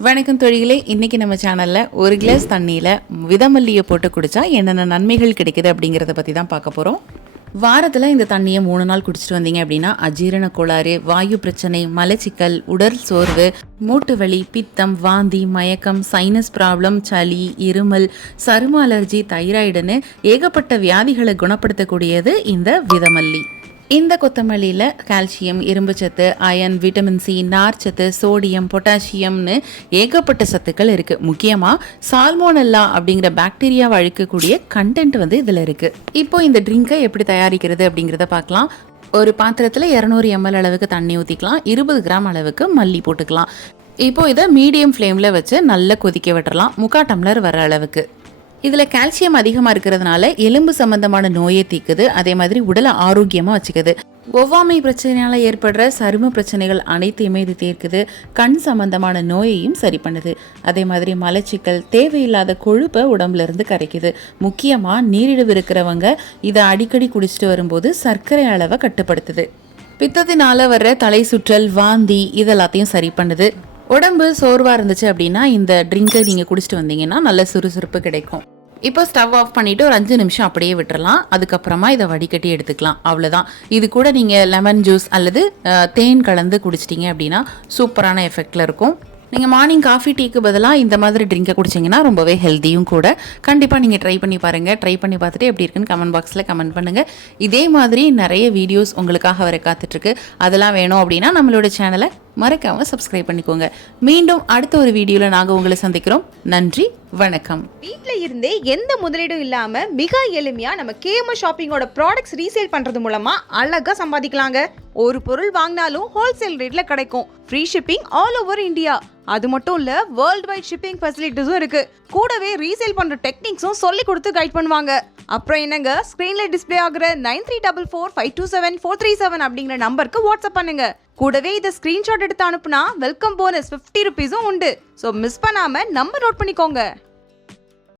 வணக்கம் தொழிலே இன்றைக்கி நம்ம சேனலில் ஒரு கிளாஸ் தண்ணியில் விதமல்லியை போட்டு குடிச்சா என்னென்ன நன்மைகள் கிடைக்குது அப்படிங்கிறத பற்றி தான் பார்க்க போகிறோம் வாரத்தில் இந்த தண்ணியை மூணு நாள் குடிச்சிட்டு வந்தீங்க அப்படின்னா அஜீரண கோளாறு வாயு பிரச்சனை மலச்சிக்கல் உடல் சோர்வு மூட்டு வலி பித்தம் வாந்தி மயக்கம் சைனஸ் ப்ராப்ளம் சளி இருமல் சரும அலர்ஜி தைராய்டுன்னு ஏகப்பட்ட வியாதிகளை குணப்படுத்தக்கூடியது இந்த விதமல்லி. இந்த கொத்தமல்லியில் கால்சியம் இரும்புச்சத்து அயன் விட்டமின் சி நார்ச்சத்து சோடியம் பொட்டாசியம்னு ஏகப்பட்ட சத்துக்கள் இருக்குது முக்கியமாக சால்மோனல்லா அப்படிங்கிற பாக்டீரியாவை அழிக்கக்கூடிய கண்டென்ட் வந்து இதில் இருக்குது இப்போ இந்த ட்ரிங்கை எப்படி தயாரிக்கிறது அப்படிங்கிறத பார்க்கலாம். ஒரு பாத்திரத்தில் இரநூறு எம்எல் அளவுக்கு தண்ணி ஊற்றிக்கலாம் இருபது கிராம் அளவுக்கு மல்லி போட்டுக்கலாம். இப்போ இதை மீடியம் ஃப்ளேமில் வச்சு நல்லா கொதிக்க விட்டுறலாம். முக்கா டம்ளர் வர அளவுக்கு. இதில் கால்சியம் அதிகமாக இருக்கிறதுனால எலும்பு சம்பந்தமான நோயை தீக்குது. அதே மாதிரி உடலை ஆரோக்கியமாக வச்சுக்குது. ஒவ்வாமை பிரச்சனையால் ஏற்படுற சரும பிரச்சனைகள் அனைத்தையுமே இது தீர்க்குது. கண் சம்பந்தமான நோயையும் சரி பண்ணுது. அதே மாதிரி மலச்சிக்கல் தேவையில்லாத கொழுப்பை உடம்புலேருந்து கரைக்குது. முக்கியமாக நீரிழிவு இருக்கிறவங்க இதை அடிக்கடி குடிச்சிட்டு வரும்போது சர்க்கரை அளவை கட்டுப்படுத்துது. பித்தத்தினால வர்ற தலை சுற்றல் வாந்தி இதெல்லாத்தையும் சரி பண்ணுது. உடம்பு சோர்வாக இருந்துச்சு அப்படின்னா இந்த ட்ரிங்கை நீங்கள் குடிச்சிட்டு வந்தீங்கன்னா நல்ல சுறுசுறுப்பு கிடைக்கும். இப்போ ஸ்டவ் ஆஃப் பண்ணிவிட்டு ஒரு அஞ்சு நிமிஷம் அப்படியே விட்டுறலாம். அதுக்கப்புறமா இதை வடிகட்டி எடுத்துக்கலாம். அவ்வளோதான் இது கூட நீங்கள் லெமன் ஜூஸ் அல்லது தேன் கலந்து குடிச்சிட்டிங்க அப்படின்னா சூப்பரான எஃபெக்டில் இருக்கும். நீங்கள் மார்னிங் காஃபி டீக்கு பதிலாக இந்த மாதிரி ட்ரிங்கை குடிச்சிங்கன்னா ரொம்பவே ஹெல்த்தியும் கூட. கண்டிப்பாக நீங்கள் ட்ரை பண்ணி பாருங்கள் ட்ரை பண்ணி பார்த்துட்டு எப்படி இருக்குன்னு கமெண்ட் பாக்ஸில் கமெண்ட் பண்ணுங்கள் இதே மாதிரி நிறைய வீடியோஸ் உங்களுக்காக வர காத்துட்ருக்கு. அதெல்லாம் வேணும் அப்படின்னா நம்மளோட சேனலை மறக்காமல் சப்ஸ்கிரைப் பண்ணிக்கோங்க. மீண்டும் அடுத்த ஒரு வீடியோவில் நாங்கள் உங்களை சந்திக்கிறோம். நன்றி வணக்கம். வீட்டில் இருந்தே எந்த முதலீடும் இல்லாமல் மிக எளிமையாக நம்ம கேம ஷாப்பிங்கோட ப்ராடக்ட்ஸ் ரீசேல் பண்ணுறது மூலமாக அழகாக சம்பாதிக்கலாங்க. ஒரு பொருள் வாங்கினாலும் ஹோல்சேல் ரேட்ல கிடைக்கும். Free shipping all over India அது மட்டும் இல்ல வேர்ல்ட் வைட் ஷிப்பிங் ஃபெசிலிட்டிஸும் இருக்கு. கூடவே ரீசேல் பண்ற டெக்னிக்ஸும் சொல்லி கொடுத்து கைட் பண்ணுவாங்க. அப்புறம் என்னங்க? ஸ்கிரீன்ல டிஸ்ப்ளே ஆகுற nine three double four five two seven four three seven அப்படிங்கிற நம்பருக்கு வாட்ஸ்அப் பண்ணுங்க. கூடவே இதை ஸ்கிரீன்ஷாட் எடுத்து அனுப்புனா வெல்கம் போனஸ் ஃபிஃப்டி ருபீஸும் உண்டு. ஸோ மிஸ் பண்ணாம நம்பர் நோட் பண்ணிக்கோங்க.